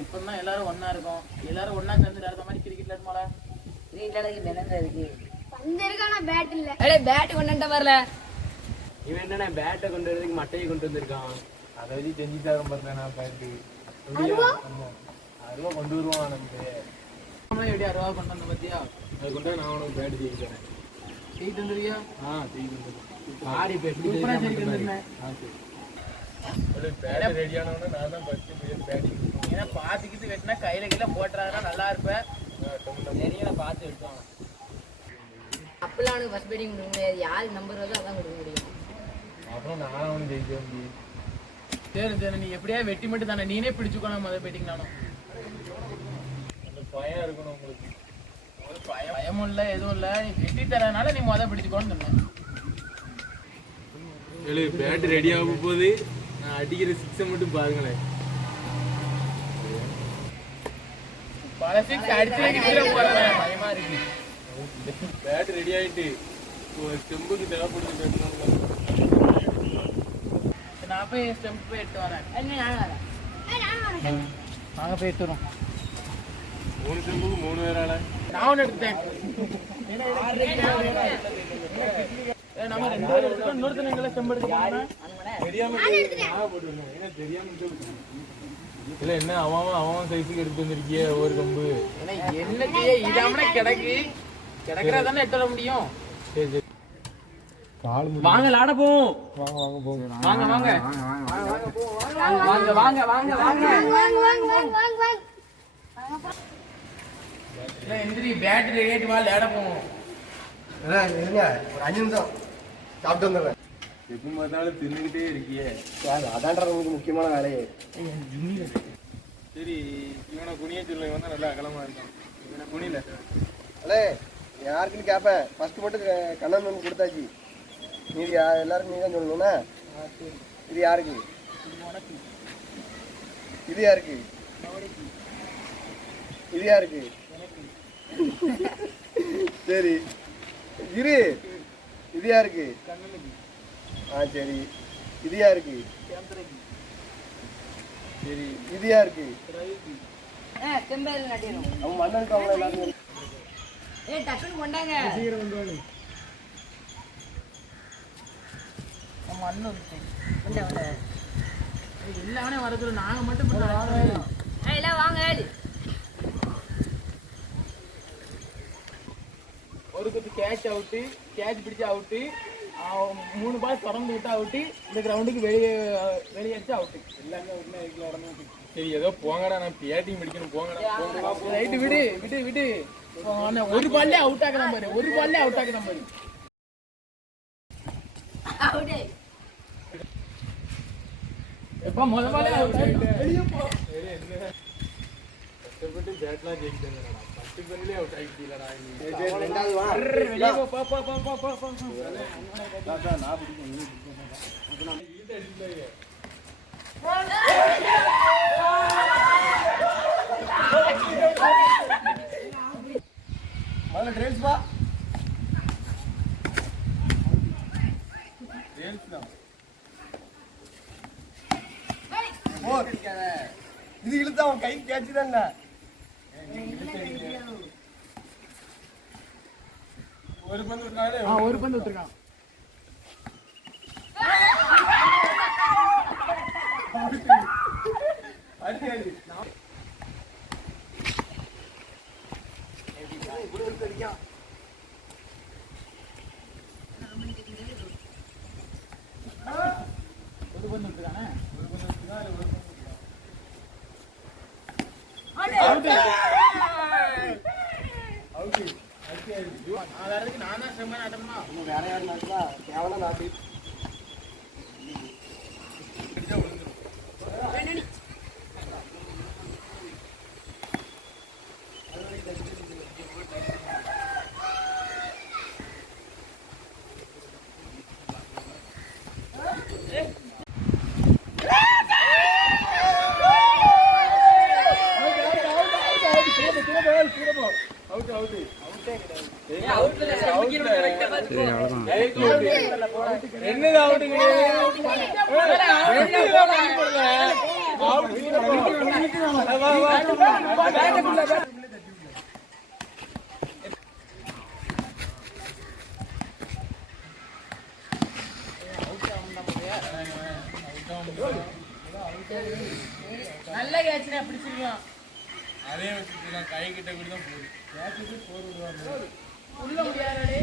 இப்பதான் எல்லாரும் ஒன்னா இருக்கோம். எல்லாரும் ஒன்னா சேர்ந்து அடுத்த மாதிரி கிரிக்கெட் விளையாடுமாடா. கிரிக்கெட் என்னங்க இருக்கு? பந்து இருக்கானா பேட் இல்ல. அடே பேட் கொண்டு வரல. இவன் என்னன்னா பேட்டை கொண்டு வரதுக்கு மட்டையை கொண்டு வந்திருக்கான். அதை வச்சு செஞ்சு தர பார்த்தேன் நான் பேட்டு. அருவா கொண்டு வருவான் நமக்கு. எப்படி அருவா கொண்டு வந்த பத்தியா? அதை கொண்டு நான் உனக்கு பேட்டு செய்து தரேன். செய்து தந்துருவியா? செய்து தந்துருக்கேன். ஆடி பேட்டு பேட்டு ரெடியானவன நான் தான் ஃபர்ஸ்ட் பேட்டிங். ஏன்னா பாத்துக்கிட்டு வெட்டினா கையில கீழே போட்டுறாருன்னா நல்லா இருப்பேன். நிறைய பார்த்து எடுத்தாங்க. அப்பெல்லாம் அவனுக்கு ஃபர்ஸ்ட் பேட்டிங் கொடுக்க முடியாது. யார் நம்பர் வருதோ அதான் கொடுக்க முடியும். அப்புறம் நானும் அவனு ஜெயிக்க முடியும். சரி சரி, நீ எப்படியா வெட்டி மட்டும் தானே நீனே பிடிச்சுக்கணும். மொதல் பேட்டிங் நானும் அந்த பயம் இருக்கணும் உங்களுக்கு. ஒரு பயமும் இல்லை எதுவும் இல்லை. நீ வெட்டி தரனால நீ மொதல் பிடிச்சுக்கோன்னு சொன்னேன். பேட்டு ரெடி ஆக போகுது. நான் அடிக்கிற சிக்ஸை மட்டும் பாருங்களேன். பல சிக்ஸ் அடிச்சு பயமா இருக்கு. பேட் ரெடி ஆயிட்டு ஸ்டெம்புக்கு தேவைப்படுது. நான் போய் ஸ்டெம்ப் போய் எடுத்து வரேன். நாங்க போய் எடுத்து வரோம். 3 ஸ்டெம்புக்கு 3 பேரால நான் ஒன்று எடுத்தேன். நம்ம 2 பேரும் எடுத்துட்டோம். இன்னொருத்தர் எங்களை ஸ்டெம்ப் எடுத்து தெரியாம இல்ல என்ன அவன் சைஸுக்கு எடுத்து வந்திருக்கிய ஒவ்வொரு கம்பு. என்னக்கு இதாம கிடக்குறதானே எடுத்து வர முடியும். சரி சரி வாங்க லாட போவோம். வாங்க வாங்க வாங்க வாங்க வாங்க வாங்க. எந்திரி பேட் ரெடி வா லாட போவோம். ஒரு 5 நிமிஷம் சாப்பிட்டு வந்துடுறேன். எப்ப பார்த்தாலும் தின்னுக்கிட்டே இருக்கியே. அதான்டா உங்களுக்கு முக்கியமான வேலையே. சரி இவனை குனிய சொல்ல. இவன் தான் நல்லா அகலமா இருக்கான். இவனை குனியில அலே யாருக்குன்னு கேட்பேன். ஃபர்ஸ்ட் மட்டும் கண்ணன் கொடுத்தாச்சு. நீதி எல்லாருக்கும் நீ தான் சொல்லணும்னா. இது யாருக்கு? இது யாருக்கு? இது யாருக்கு? சரி இரு. இது யாருக்கு? சரி இது யாருக்கு? சரி இது யாருக்கு? அவன் மண்ணனுக்கு அவங்கள எல்லாரும் டக்குன்னு கொண்டாங்க. மண்ணு எல்லாமே வரதுல நாங்க மட்டும் வாங்க. ஒரு குத்து கேட்ச் அவுட்டு. கேட்ச் பிடிச்சு அவுட்டு. 3 பால் தொடர்ந்து விட்டு அவுட்டு. இந்த கிரவுண்டுக்கு வெளியேறிச்சு அவுட்டு. எல்லாமே உடனே. சரி ஏதோ போங்கடா. நான் பேட்டிங் பிடிக்கணும். போங்கடா. ரைட்டு விடு விடு விடு. ஒரு பால்லே அவுட் ஆக்கலாம் பாரு. ஒரு பால்லே அவுட் ஆக்கலாம் பாரு. எப்ப முதல் பாலே அவுட் கஷ்டப்பட்டு பேட்லாம் ஜெயிக்கிட்டேன். 10 பேர்லயே அவுட் ஆகிட்டீங்களா? ரெண்டாவது வா. வெளியே போ போ போ போ போ போ. நான் பிடிக்கும். முதல்ல ட்ரெயில்ஸ் பா. இது இழுத்தா அவன் கை கேட்சுதான். ஒரு பந்து விட்டாலே ஒரு பந்து விட்டுருக்கான். ஒரு பந்து விட்டுருக்கானே. நான் தான் செம்ம ஆட்டமா. வேற யாரும் நாட்டுவா கேவலம் நாட்டு. என்னது அவுட் கிடையாது. நல்ல கேட்ச்னா பிடிச்சிருக்கான். அதே வச்சுட்டு கை கிட்ட கூட தான் போகுது. உள்ள முடியாதே.